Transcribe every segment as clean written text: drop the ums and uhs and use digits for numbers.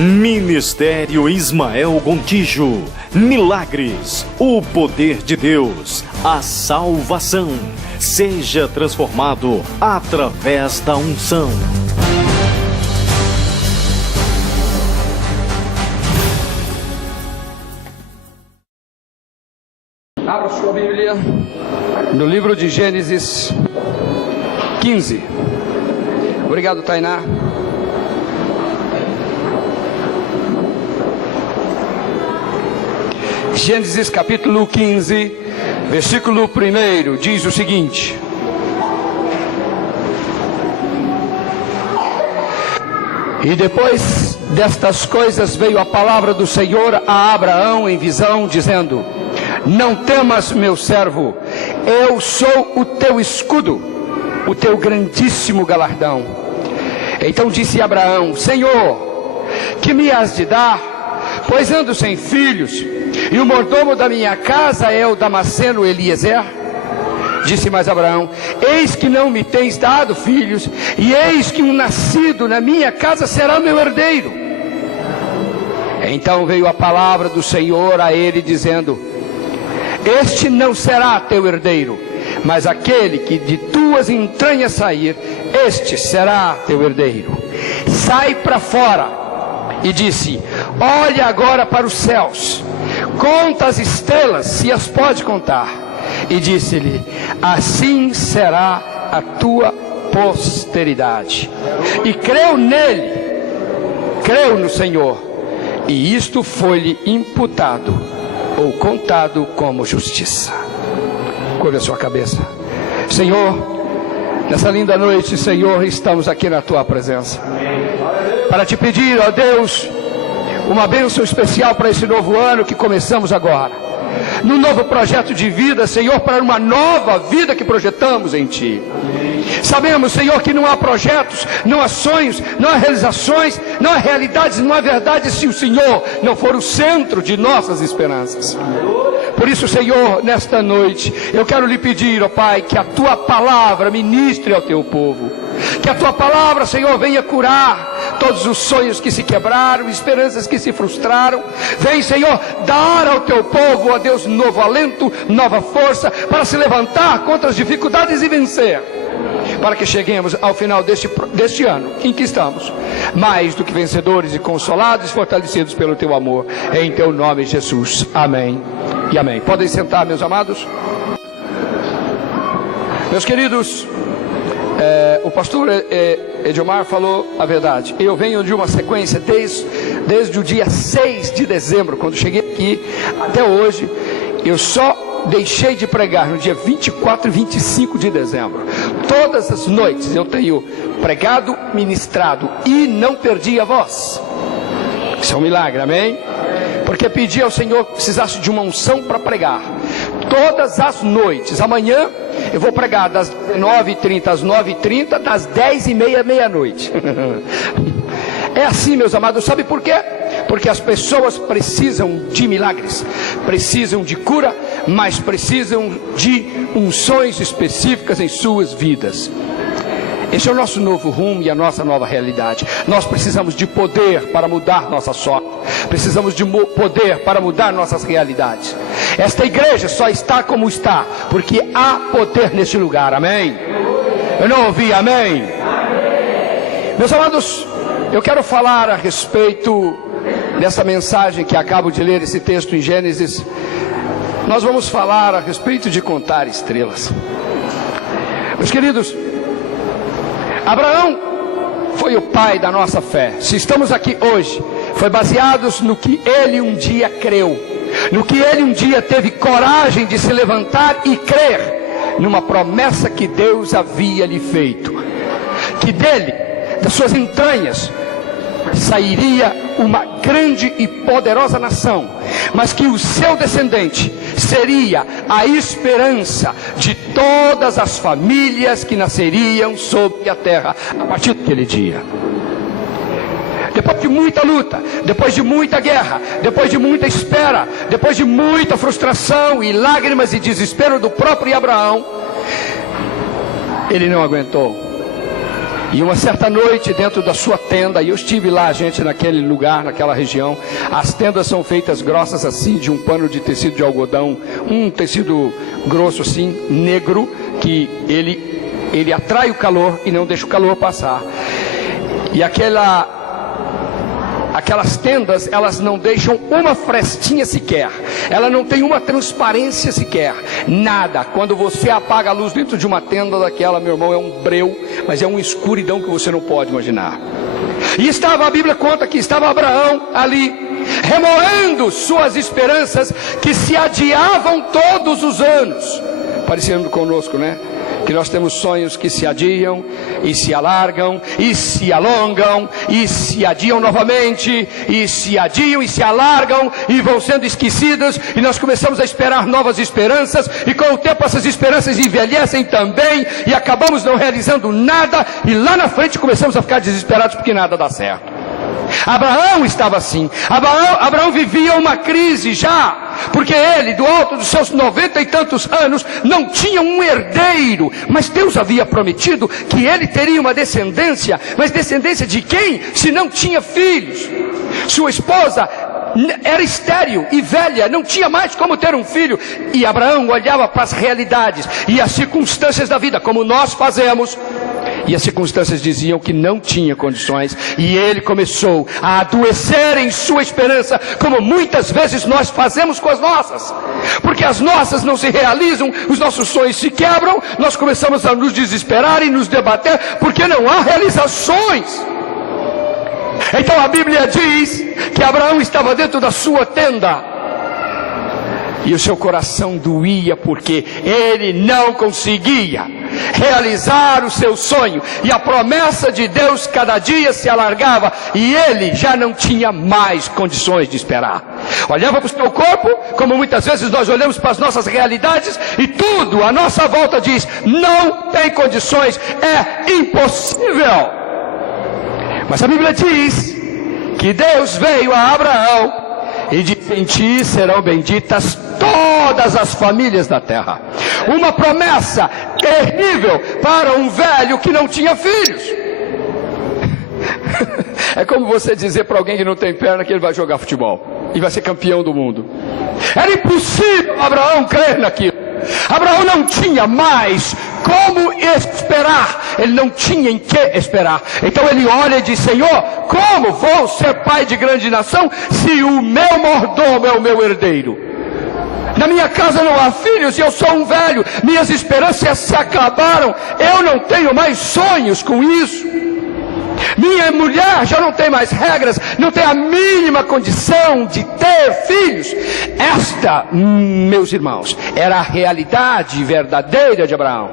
Ministério Ismael Gontijo. Milagres, o poder de Deus, a salvação. Seja transformado através da unção. Abra sua Bíblia no livro de Gênesis 15. Obrigado, Tainá. Gênesis capítulo 15, versículo 1, diz o seguinte: E depois destas coisas veio a palavra do Senhor a Abraão em visão, dizendo: Não temas, meu servo, eu sou o teu escudo, o teu grandíssimo galardão. Então disse Abraão: Senhor, que me has de dar? Pois ando sem filhos, e o mordomo da minha casa é o Damasceno Eliezer. Disse mais Abraão: Eis que não me tens dado filhos, e eis que um nascido na minha casa será meu herdeiro. Então veio a palavra do Senhor a ele, dizendo: Este não será teu herdeiro, mas aquele que de tuas entranhas sair, este será teu herdeiro. Sai para fora. E disse: Olha agora para os céus, conta as estrelas, se as pode contar. E disse-lhe: Assim será a tua posteridade. E creu nele, creu no Senhor, e isto foi-lhe imputado, ou contado como justiça. Curva a sua cabeça. Senhor, nessa linda noite, Senhor, estamos aqui na tua presença para te pedir, ó Deus, uma bênção especial para esse novo ano que começamos agora, num novo projeto de vida, Senhor, para uma nova vida que projetamos em Ti. Sabemos, Senhor, que não há projetos, não há sonhos, não há realizações, não há realidades, não há verdade se o Senhor não for o centro de nossas esperanças. Por isso, Senhor, nesta noite, eu quero lhe pedir, ó Pai, que a Tua palavra ministre ao Teu povo. Que a Tua palavra, Senhor, venha curar todos os sonhos que se quebraram, esperanças que se frustraram. Vem, Senhor, dar ao Teu povo, ó Deus, novo alento, nova força, para se levantar contra as dificuldades e vencer. Para que cheguemos ao final deste ano em que estamos, mais do que vencedores e consolados, fortalecidos pelo Teu amor. Em Teu nome, Jesus. Amém e amém. Podem sentar, meus amados. Meus queridos, o pastor Edilmar falou a verdade. Eu venho de uma sequência desde o dia 6 de dezembro, quando cheguei aqui, até hoje. Eu só deixei de pregar no dia 24 e 25 de dezembro. Todas as noites eu tenho pregado, ministrado e não perdi a voz. Isso é um milagre, amém? Porque pedi ao Senhor que precisasse de uma unção para pregar. Todas as noites. Amanhã eu vou pregar das 9h30 às 9h30, das 10h30 à meia-noite. É assim, meus amados, sabe por quê? Porque as pessoas precisam de milagres, precisam de cura, mas precisam de unções específicas em suas vidas. Esse é o nosso novo rumo e a nossa nova realidade. Nós precisamos de poder para mudar nossa sorte. Precisamos de poder para mudar nossas realidades. Esta igreja só está como está porque há poder neste lugar, amém? Eu não ouvi, amém? Meus amados, eu quero falar a respeito dessa mensagem que acabo de ler, esse texto em Gênesis. Nós vamos falar a respeito de contar estrelas. Meus queridos, Abraão foi o pai da nossa fé. Se estamos aqui hoje, foi baseados no que ele um dia creu, no que ele um dia teve coragem de se levantar e crer numa promessa que Deus havia lhe feito, que dele, das suas entranhas, sairia uma grande e poderosa nação, mas que o seu descendente seria a esperança de todas as famílias que nasceriam sobre a terra a partir daquele dia. Depois de muita luta, depois de muita guerra, depois de muita espera, depois de muita frustração e lágrimas e desespero do próprio Abraão, ele não aguentou. E uma certa noite, dentro da sua tenda, e eu estive lá, gente, naquele lugar, naquela região. As tendas são feitas grossas assim, de um pano de tecido de algodão, um tecido grosso assim, negro, que ele atrai o calor e não deixa o calor passar. E aquelas tendas, elas não deixam uma frestinha sequer, ela não tem uma transparência sequer, nada. Quando você apaga a luz dentro de uma tenda daquela, meu irmão, é um breu, mas é uma escuridão que você não pode imaginar. E estava, a Bíblia conta que estava Abraão ali, remoendo suas esperanças que se adiavam todos os anos, parecendo conosco, né? Que nós temos sonhos que se adiam, e se alargam, e se alongam, e se adiam novamente, e se adiam, e se alargam, e vão sendo esquecidas, e nós começamos a esperar novas esperanças, e com o tempo essas esperanças envelhecem também, e acabamos não realizando nada, e lá na frente começamos a ficar desesperados porque nada dá certo. Abraão estava assim. Abraão vivia uma crise já, porque ele, do alto dos seus 90 e tantos anos, não tinha um herdeiro, mas Deus havia prometido que ele teria uma descendência. Mas descendência de quem? Se não tinha filhos. Sua esposa era estéril e velha, não tinha mais como ter um filho. E Abraão olhava para as realidades e as circunstâncias da vida, como nós fazemos, e as circunstâncias diziam que não tinha condições, e ele começou a adoecer em sua esperança, como muitas vezes nós fazemos com as nossas, porque as nossas não se realizam, os nossos sonhos se quebram, nós começamos a nos desesperar e nos debater, porque não há realizações. Então a Bíblia diz que Abraão estava dentro da sua tenda, e o seu coração doía, porque ele não conseguia realizar o seu sonho, e a promessa de Deus cada dia se alargava, e ele já não tinha mais condições de esperar. Olhava para o seu corpo, como muitas vezes nós olhamos para as nossas realidades, e tudo à nossa volta diz: não tem condições, é impossível. Mas a Bíblia diz que Deus veio a Abraão e disse: em ti serão benditas todas as famílias da terra. Uma promessa terrível para um velho que não tinha filhos. É como você dizer para alguém que não tem perna que ele vai jogar futebol e vai ser campeão do mundo. Era impossível Abraão crer naquilo. Abraão não tinha mais como esperar, ele não tinha em que esperar. Então ele olha e diz: Senhor, como vou ser pai de grande nação se o meu mordomo é o meu herdeiro? Na minha casa não há filhos e eu sou um velho, minhas esperanças se acabaram, eu não tenho mais sonhos com isso. Minha mulher já não tem mais regras, não tem a mínima condição de ter filhos. Esta, meus irmãos, era a realidade verdadeira de Abraão.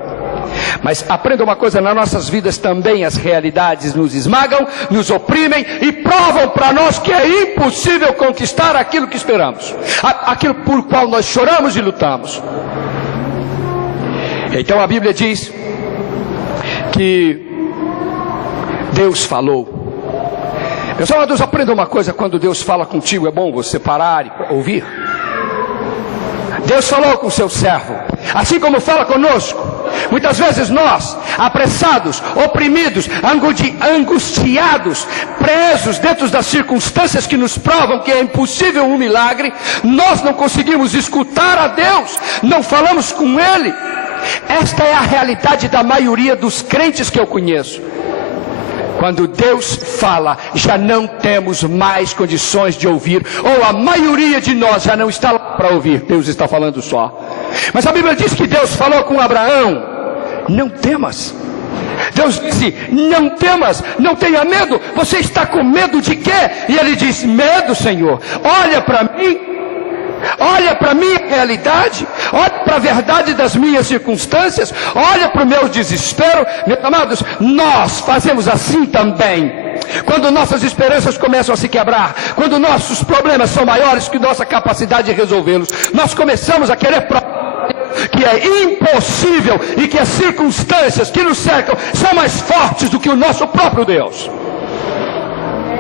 Mas aprenda uma coisa, nas nossas vidas também as realidades nos esmagam, nos oprimem e provam para nós que é impossível conquistar aquilo que esperamos, aquilo por qual nós choramos e lutamos. Então a Bíblia diz que Deus falou. Meus amados, aprenda uma coisa: quando Deus fala contigo, é bom você parar e ouvir. Deus falou com o seu servo, assim como fala conosco. Muitas vezes nós, apressados, oprimidos, angustiados, presos dentro das circunstâncias que nos provam que é impossível um milagre, nós não conseguimos escutar a Deus, não falamos com Ele. Esta é a realidade da maioria dos crentes que eu conheço. Quando Deus fala, já não temos mais condições de ouvir, ou a maioria de nós já não está lá para ouvir. Deus está falando só. Mas a Bíblia diz que Deus falou com Abraão: não temas. Deus disse: não temas, não tenha medo. Você está com medo de quê? E ele diz: medo, Senhor. Olha para mim. Olha para a minha realidade, olha para a verdade das minhas circunstâncias, olha para o meu desespero. Meus amados, nós fazemos assim também. Quando nossas esperanças começam a se quebrar, quando nossos problemas são maiores que nossa capacidade de resolvê-los, nós começamos a querer provar que é impossível e que as circunstâncias que nos cercam são mais fortes do que o nosso próprio Deus.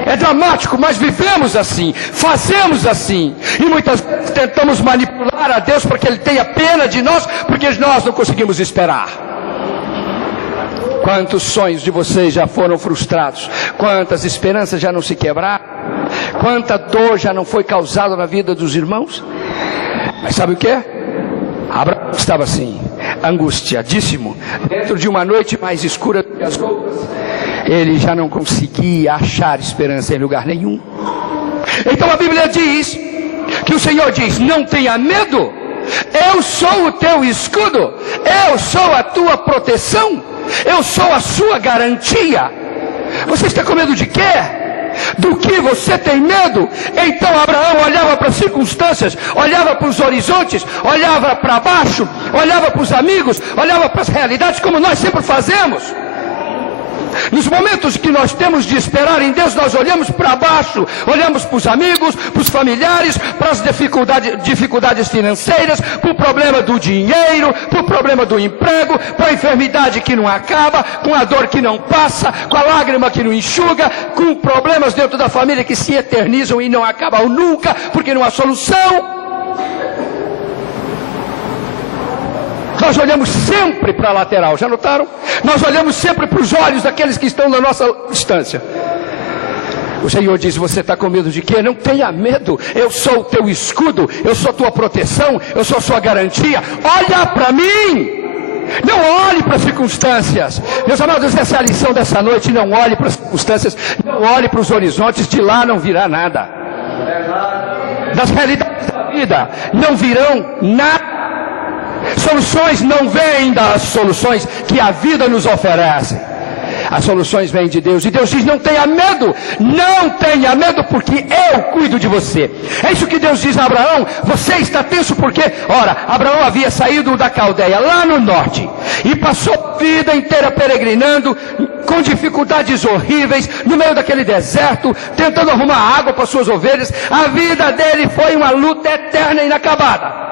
É dramático, mas vivemos assim, fazemos assim, e muitas vezes tentamos manipular a Deus para que Ele tenha pena de nós, porque nós não conseguimos esperar. Quantos sonhos de vocês já foram frustrados? Quantas esperanças já não se quebraram? Quanta dor já não foi causada na vida dos irmãos? Mas sabe o que é? Abraão estava assim, angustiadíssimo, dentro de uma noite mais escura do que as outras. Ele já não conseguia achar esperança em lugar nenhum. Então a Bíblia diz que o Senhor diz: não tenha medo, eu sou o teu escudo, eu sou a tua proteção, eu sou a sua garantia. Você está com medo de quê? Do que você tem medo? Então Abraão olhava para as circunstâncias, olhava para os horizontes, olhava para baixo, olhava para os amigos, olhava para as realidades, como nós sempre fazemos. Nos momentos que nós temos de esperar em Deus, nós olhamos para baixo, olhamos para os amigos, para os familiares, para as dificuldades financeiras, para o problema do dinheiro, para o problema do emprego, para a enfermidade que não acaba, com a dor que não passa, com a lágrima que não enxuga, com problemas dentro da família que se eternizam e não acabam nunca, porque não há solução. Nós olhamos sempre para a lateral, já notaram? Nós olhamos sempre para os olhos daqueles que estão na nossa distância. O Senhor diz: você está com medo de quê? Não tenha medo, eu sou o teu escudo, eu sou a tua proteção, eu sou a sua garantia. Olha para mim, não olhe para as circunstâncias. Meus amados, essa é a lição dessa noite. Não olhe para as circunstâncias, não olhe para os horizontes, de lá não virá nada. Das realidades da vida não virão nada. Soluções não vêm das soluções que a vida nos oferece. As soluções vêm de Deus. E Deus diz: não tenha medo. Não tenha medo, porque eu cuido de você. É isso que Deus diz a Abraão. Você está tenso porque, ora, Abraão havia saído da Caldeia, lá no norte, e passou a vida inteira peregrinando, com dificuldades horríveis, no meio daquele deserto, tentando arrumar água para suas ovelhas. A vida dele foi uma luta eterna e inacabada.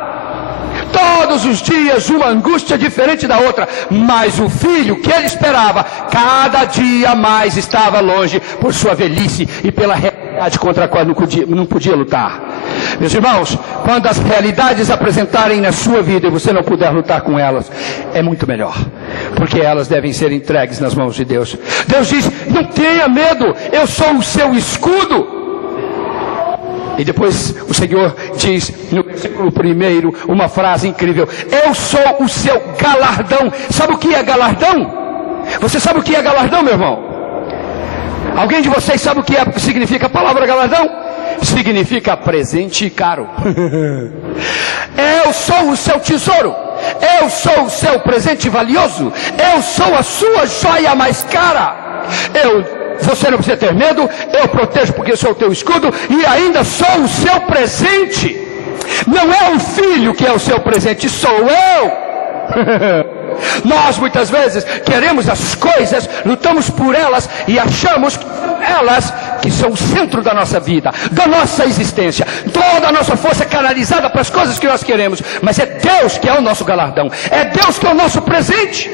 Todos os dias uma angústia diferente da outra, mas o filho que ele esperava, cada dia mais estava longe por sua velhice e pela realidade contra a qual não podia lutar. Meus irmãos, quando as realidades apresentarem na sua vida e você não puder lutar com elas, é muito melhor, porque elas devem ser entregues nas mãos de Deus. Deus diz: não tenha medo, eu sou o seu escudo. E depois o Senhor diz no versículo 1 uma frase incrível: eu sou o seu galardão. Sabe o que é galardão? Você sabe o que é galardão, meu irmão? Alguém de vocês sabe o que significa a palavra galardão? Significa presente caro. Eu sou o seu tesouro, eu sou o seu presente valioso, eu sou a sua joia mais cara. Você não precisa ter medo, eu protejo porque sou o teu escudo e ainda sou o seu presente. Não é o filho que é o seu presente, sou eu. Nós muitas vezes queremos as coisas, lutamos por elas e achamos que elas que são o centro da nossa vida, da nossa existência. Toda a nossa força é canalizada para as coisas que nós queremos, mas é Deus que é o nosso galardão, é Deus que é o nosso presente.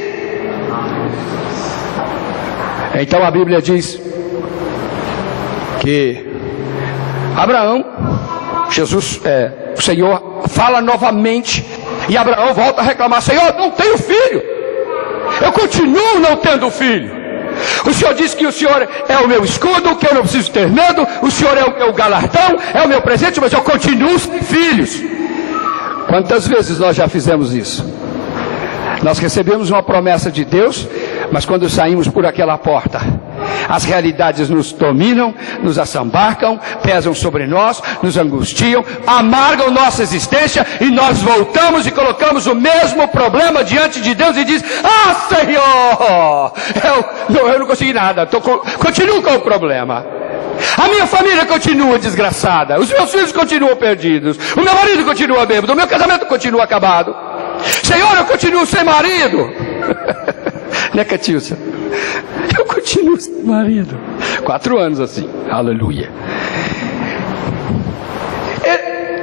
Então a Bíblia diz que Abraão, o Senhor fala novamente, e Abraão volta a reclamar: Senhor, não tenho filho, eu continuo não tendo filho. O Senhor diz que o Senhor é o meu escudo, que eu não preciso ter medo, o Senhor é o meu galardão, é o meu presente, mas eu continuo sem filhos. Quantas vezes nós já fizemos isso? Nós recebemos uma promessa de Deus, mas quando saímos por aquela porta, as realidades nos dominam, nos assambarcam, pesam sobre nós, nos angustiam, amargam nossa existência, e nós voltamos e colocamos o mesmo problema diante de Deus e diz: ah, Senhor, eu não consegui nada, continuo com o problema. A minha família continua desgraçada, os meus filhos continuam perdidos, o meu marido continua bêbado, o meu casamento continua acabado. Senhor, eu continuo sem marido. Né, Catilça? Eu continuo sem marido. 4 anos assim, aleluia.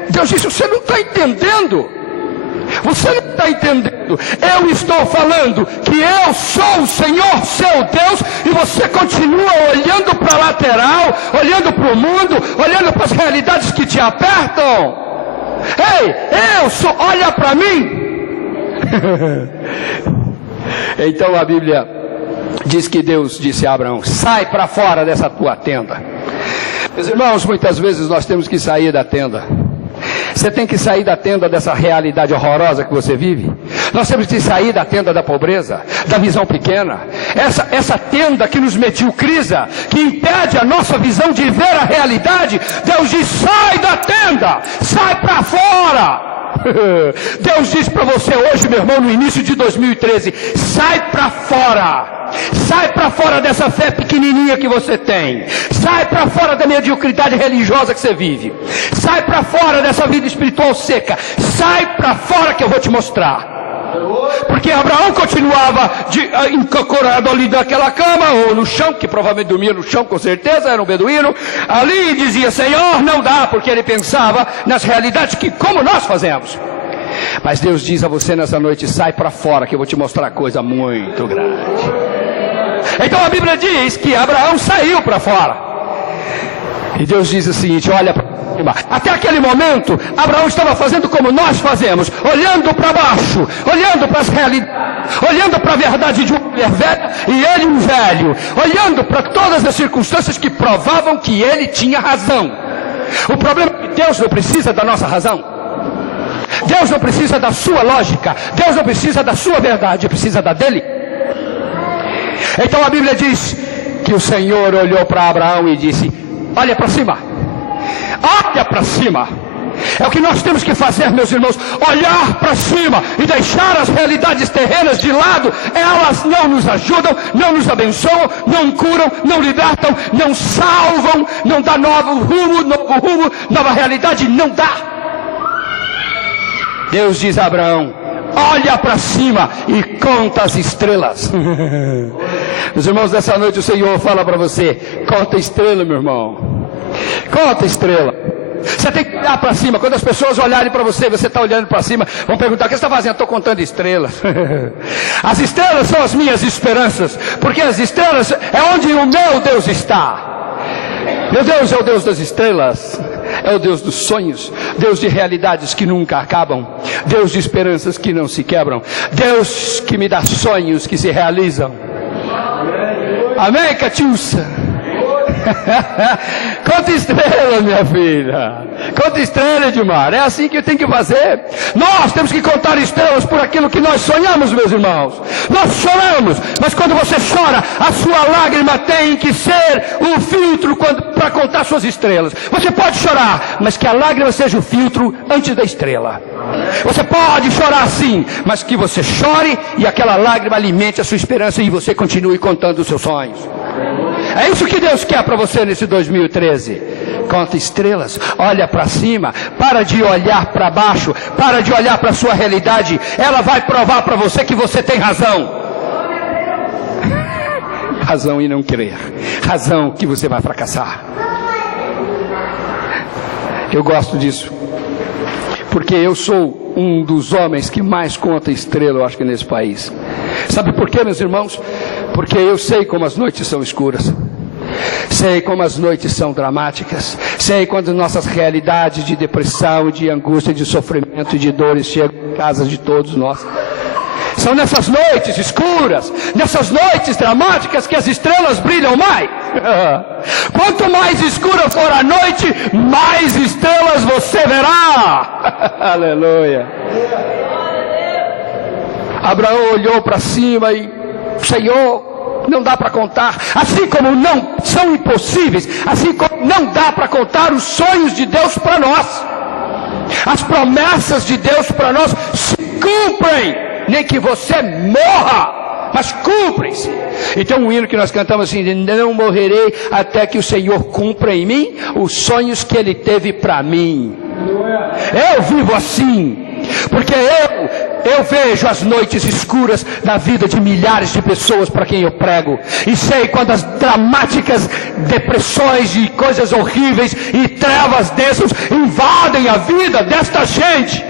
Deus disse: você não está entendendo. Você não está entendendo. Eu estou falando que eu sou o Senhor, seu Deus, e você continua olhando para a lateral, olhando para o mundo, olhando para as realidades que te apertam. Ei, olha para mim. Então a Bíblia diz que Deus disse a Abraão: sai para fora dessa tua tenda. Meus irmãos, muitas vezes nós temos que sair da tenda. Você tem que sair da tenda dessa realidade horrorosa que você vive. Nós temos que sair da tenda da pobreza, da visão pequena. Essa tenda que nos mediocriza, que impede a nossa visão de ver a realidade. Deus diz: sai da tenda, sai para fora. Deus diz para você hoje, meu irmão, no início de 2013, sai para fora. Sai para fora dessa fé pequenininha que você tem. Sai para fora da mediocridade religiosa que você vive. Sai para fora dessa vida espiritual seca. Sai para fora que eu vou te mostrar. Porque Abraão continuava encocorado ali naquela cama, ou no chão, que provavelmente dormia no chão com certeza, era um beduíno, ali dizia: Senhor, não dá, porque ele pensava nas realidades que como nós fazemos. Mas Deus diz a você nessa noite: sai para fora que eu vou te mostrar coisa muito grande. Então a Bíblia diz que Abraão saiu para fora. E Deus diz o seguinte: olha para cima. Até aquele momento, Abraão estava fazendo como nós fazemos, olhando para baixo, olhando para as realidades, olhando para a verdade de uma mulher velha e ele um velho, olhando para todas as circunstâncias que provavam que ele tinha razão. O problema é que Deus não precisa da nossa razão. Deus não precisa da sua lógica. Deus não precisa da sua verdade, precisa da dele. Então a Bíblia diz que o Senhor olhou para Abraão e disse: olha para cima. Olha para cima. É o que nós temos que fazer, meus irmãos: olhar para cima e deixar as realidades terrenas de lado. Elas não nos ajudam, não nos abençoam, não curam, não libertam, não salvam, não dá novo rumo, nova realidade, não dá. Deus diz a Abraão: olha para cima e conta as estrelas. Meus irmãos, nessa noite o Senhor fala para você: conta estrela, meu irmão. Conta estrela. Você tem que olhar para cima. Quando as pessoas olharem para você, você está olhando para cima, vão perguntar: o que você está fazendo? Estou contando estrelas. As estrelas são as minhas esperanças, porque as estrelas é onde o meu Deus está. Meu Deus é o Deus das estrelas, é o Deus dos sonhos, Deus de realidades que nunca acabam, Deus de esperanças que não se quebram, Deus que me dá sonhos que se realizam. Amém, Catiúça? Conta estrela, minha filha. Conta estrela, Edmar. É assim que tem que fazer. Nós temos que contar estrelas por aquilo que nós sonhamos, meus irmãos. Nós choramos, mas quando você chora, a sua lágrima tem que ser um filtro para contar suas estrelas. Você pode chorar, mas que a lágrima seja o filtro antes da estrela. Você pode chorar sim, mas que você chore e aquela lágrima alimente a sua esperança e você continue contando os seus sonhos. É isso que Deus quer para você nesse 2013. Conta estrelas, olha para cima, para de olhar para baixo, para de olhar para a sua realidade. Ela vai provar para você que você tem razão. Razão em não crer, razão que você vai fracassar. Eu gosto disso, porque eu sou um dos homens que mais conta estrela, eu acho que nesse país. Sabe por quê, meus irmãos? Porque eu sei como as noites são escuras, sei como as noites são dramáticas, sei quando nossas realidades de depressão, de angústia, de sofrimento e de dores chegam em casas de todos nós. São nessas noites escuras, nessas noites dramáticas que as estrelas brilham mais. Quanto mais escura for a noite, mais estrelas você verá. Aleluia. Abraão olhou para cima e: Senhor, não dá para contar. Assim como não são impossíveis, assim como não dá para contar os sonhos de Deus para nós. As promessas de Deus para nós se cumprem, nem que você morra, mas cumprem-se. E tem um hino que nós cantamos assim: não morrerei até que o Senhor cumpra em mim os sonhos que Ele teve para mim. Eu vivo assim, porque eu vejo as noites escuras na vida de milhares de pessoas para quem eu prego, e sei quando as dramáticas depressões e coisas horríveis e trevas dessas invadem a vida desta gente,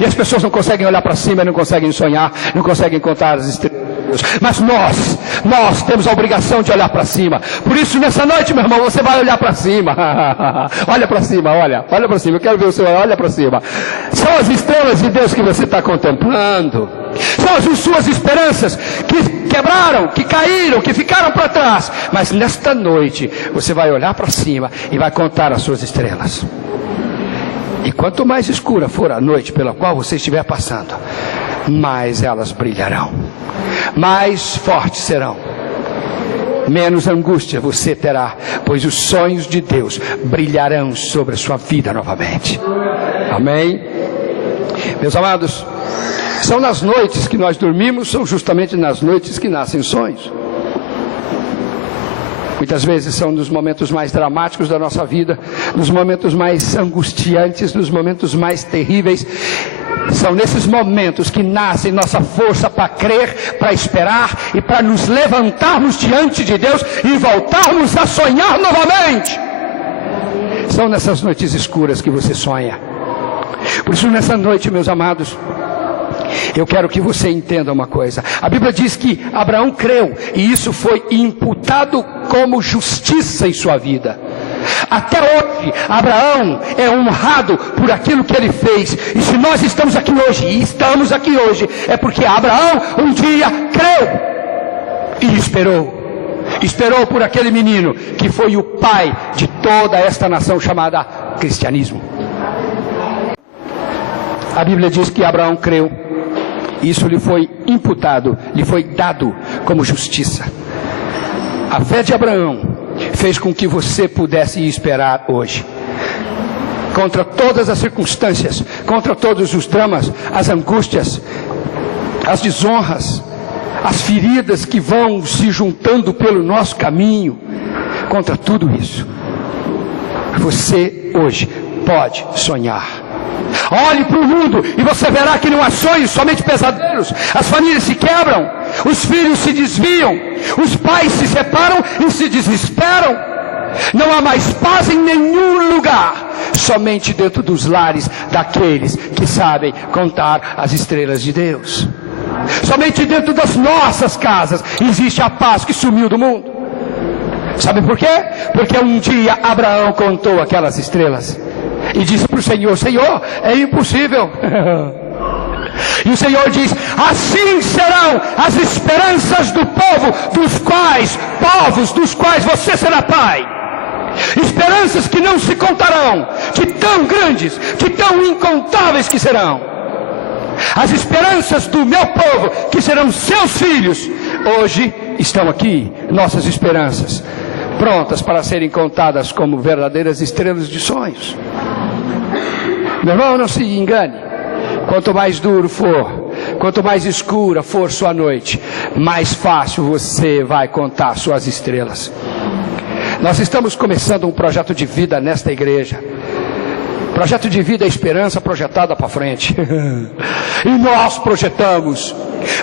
e as pessoas não conseguem olhar para cima, não conseguem sonhar, não conseguem contar as estrelas. Deus. Mas nós temos a obrigação de olhar para cima. Por isso, nessa noite, meu irmão, você vai olhar para cima. Olha para cima, olha para cima. Eu quero ver o Senhor, olha para cima. São as estrelas de Deus que você está contemplando. São as suas esperanças que quebraram, que caíram, que ficaram para trás. Mas nesta noite, você vai olhar para cima e vai contar as suas estrelas. E quanto mais escura for a noite pela qual você estiver passando, mais elas brilharão, mais fortes serão, menos angústia você terá, pois os sonhos de Deus brilharão sobre a sua vida novamente. Amém? Meus amados, são nas noites que nós dormimos, são justamente nas noites que nascem sonhos. Muitas vezes são nos momentos mais dramáticos da nossa vida, nos momentos mais angustiantes, nos momentos mais terríveis. São nesses momentos que nasce nossa força para crer, para esperar e para nos levantarmos diante de Deus e voltarmos a sonhar novamente. São nessas noites escuras que você sonha. Por isso, nessa noite, meus amados, eu quero que você entenda uma coisa. A Bíblia diz que Abraão creu e isso foi imputado como justiça em sua vida. Até hoje, Abraão é honrado por aquilo que ele fez. E se nós estamos aqui hoje, e estamos aqui hoje, é porque Abraão um dia creu e esperou por aquele menino que foi o pai de toda esta nação chamada cristianismo. A Bíblia diz que Abraão creu. Isso lhe foi imputado, lhe foi dado como justiça. A fé de Abraão fez com que você pudesse esperar hoje. Contra todas as circunstâncias, contra todos os dramas, as angústias, as desonras, as feridas que vão se juntando pelo nosso caminho, contra tudo isso, você hoje pode sonhar. Olhe para o mundo e você verá que não há sonhos, somente pesadelos. As famílias se quebram, os filhos se desviam, os pais se separam e se desesperam. Não há mais paz em nenhum lugar, somente dentro dos lares daqueles que sabem contar as estrelas de Deus. Somente dentro das nossas casas existe a paz que sumiu do mundo. Sabe por quê? Porque um dia Abraão contou aquelas estrelas e disse para o Senhor: Senhor, é impossível. E o Senhor diz: assim serão as esperanças do povo, povos dos quais você será pai. Esperanças que não se contarão, de tão grandes, de tão incontáveis que serão. As esperanças do meu povo, que serão seus filhos, hoje estão aqui, nossas esperanças, prontas para serem contadas como verdadeiras estrelas de sonhos. Meu irmão, não se engane. Quanto mais duro for, quanto mais escura for sua noite, mais fácil você vai contar suas estrelas. Nós estamos começando um projeto de vida nesta igreja. Projeto de vida é esperança projetada para frente. E nós projetamos.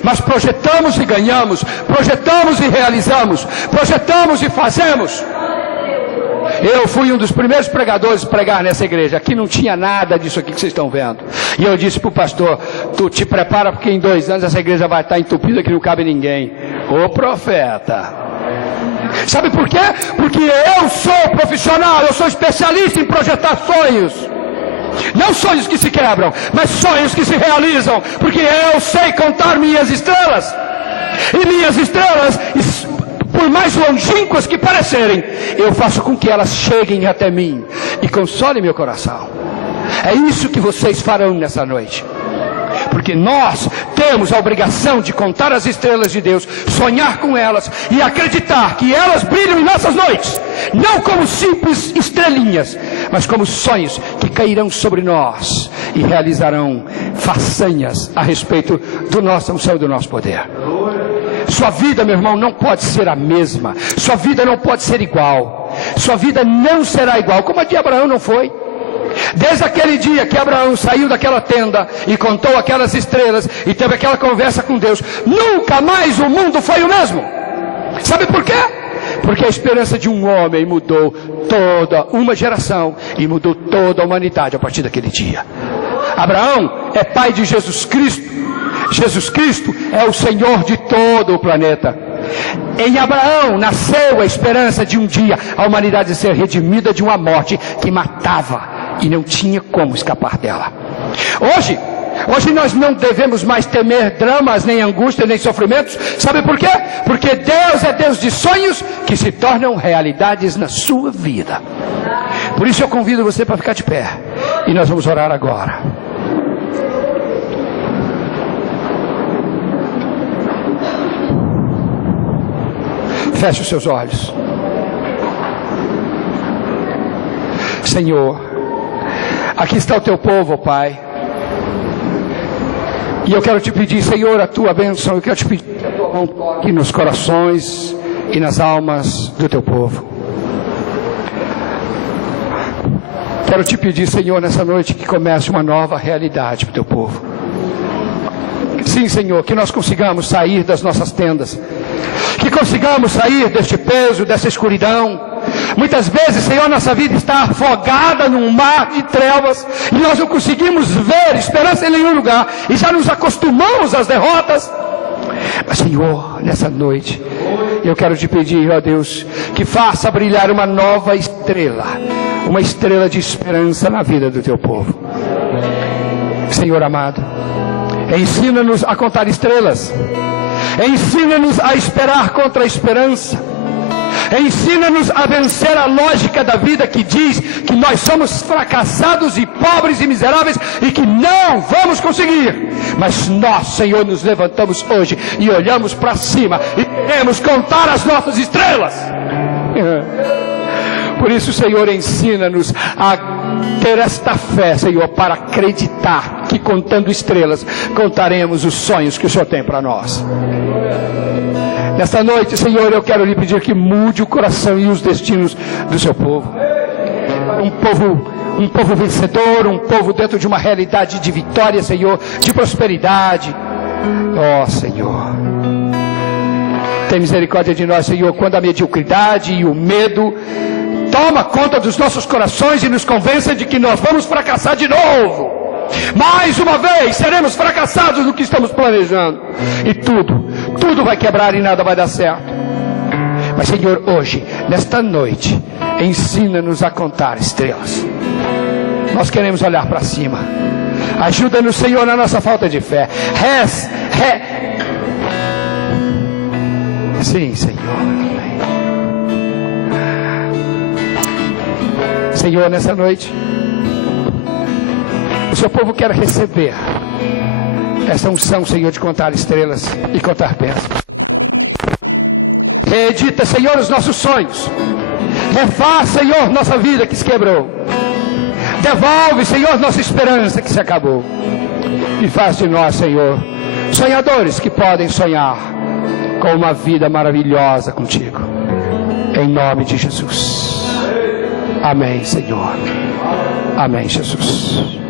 Mas projetamos e ganhamos. Projetamos e realizamos. Projetamos e fazemos. Eu fui um dos primeiros pregadores a pregar nessa igreja. Aqui não tinha nada disso aqui que vocês estão vendo. E eu disse para o pastor: tu te prepara, porque em 2 anos essa igreja vai estar entupida que não cabe ninguém. Ô profeta! Sabe por quê? Porque eu sou profissional, eu sou especialista em projetar sonhos. Não sonhos que se quebram, mas sonhos que se realizam. Porque eu sei contar minhas estrelas. E minhas estrelas, por mais longínquas que parecerem, eu faço com que elas cheguem até mim e consolem meu coração. É isso que vocês farão nessa noite. Porque nós temos a obrigação de contar as estrelas de Deus, sonhar com elas e acreditar que elas brilham em nossas noites, não como simples estrelinhas, mas como sonhos que cairão sobre nós e realizarão façanhas a respeito do nosso unção e do nosso poder. Sua vida, meu irmão, não pode ser a mesma. Sua vida não pode ser igual. Sua vida não será igual, como a de Abraão não foi. Desde aquele dia que Abraão saiu daquela tenda e contou aquelas estrelas e teve aquela conversa com Deus, nunca mais o mundo foi o mesmo. Sabe por quê? Porque a esperança de um homem mudou toda uma geração e mudou toda a humanidade a partir daquele dia. Abraão é pai de Jesus Cristo. Jesus Cristo é o Senhor de todo o planeta. Em Abraão nasceu a esperança de um dia a humanidade ser redimida de uma morte que matava e não tinha como escapar dela. Hoje nós não devemos mais temer dramas, nem angústias, nem sofrimentos. Sabe por quê? Porque Deus é Deus de sonhos que se tornam realidades na sua vida. Por isso eu convido você para ficar de pé. E nós vamos orar agora. Feche os seus olhos. Senhor, aqui está o teu povo, Pai. E eu quero te pedir, Senhor, a tua bênção. Eu quero te pedir que a tua mão toque nos corações e nas almas do teu povo. Quero te pedir, Senhor, nessa noite que comece uma nova realidade para o teu povo. Sim, Senhor, que nós consigamos sair das nossas tendas, que consigamos sair deste peso, dessa escuridão. Muitas vezes, Senhor, nossa vida está afogada num mar de trevas e nós não conseguimos ver esperança em nenhum lugar e já nos acostumamos às derrotas. Mas, Senhor, nessa noite eu quero te pedir, ó Deus, que faça brilhar uma nova estrela, uma estrela de esperança na vida do teu povo. Senhor amado, ensina-nos a contar estrelas, ensina-nos a esperar contra a esperança, ensina-nos a vencer a lógica da vida que diz que nós somos fracassados e pobres e miseráveis e que não vamos conseguir. Mas nós, Senhor, nos levantamos hoje e olhamos para cima e queremos contar as nossas estrelas. Por isso, Senhor, ensina-nos a ter esta fé, Senhor, para acreditar que contando estrelas, contaremos os sonhos que o Senhor tem para nós. Nesta noite, Senhor, eu quero lhe pedir que mude o coração e os destinos do seu povo. Um povo vencedor, um povo dentro de uma realidade de vitória, Senhor, de prosperidade. Ó, Senhor, tem misericórdia de nós, Senhor, quando a mediocridade e o medo toma conta dos nossos corações e nos convence de que nós vamos fracassar de novo. Mais uma vez seremos fracassados no que estamos planejando. E tudo vai quebrar e nada vai dar certo. Mas, Senhor, hoje, nesta noite, ensina-nos a contar estrelas. Nós queremos olhar para cima. Ajuda-nos, Senhor, na nossa falta de fé. Sim, Senhor. Senhor, nessa noite, o seu povo quer receber essa unção, Senhor, de contar estrelas e contar bênçãos. Reedita, Senhor, os nossos sonhos. Refaz, Senhor, nossa vida que se quebrou. Devolve, Senhor, nossa esperança que se acabou. E faz de nós, Senhor, sonhadores que podem sonhar com uma vida maravilhosa contigo. Em nome de Jesus. Amém, Senhor. Amém, Jesus.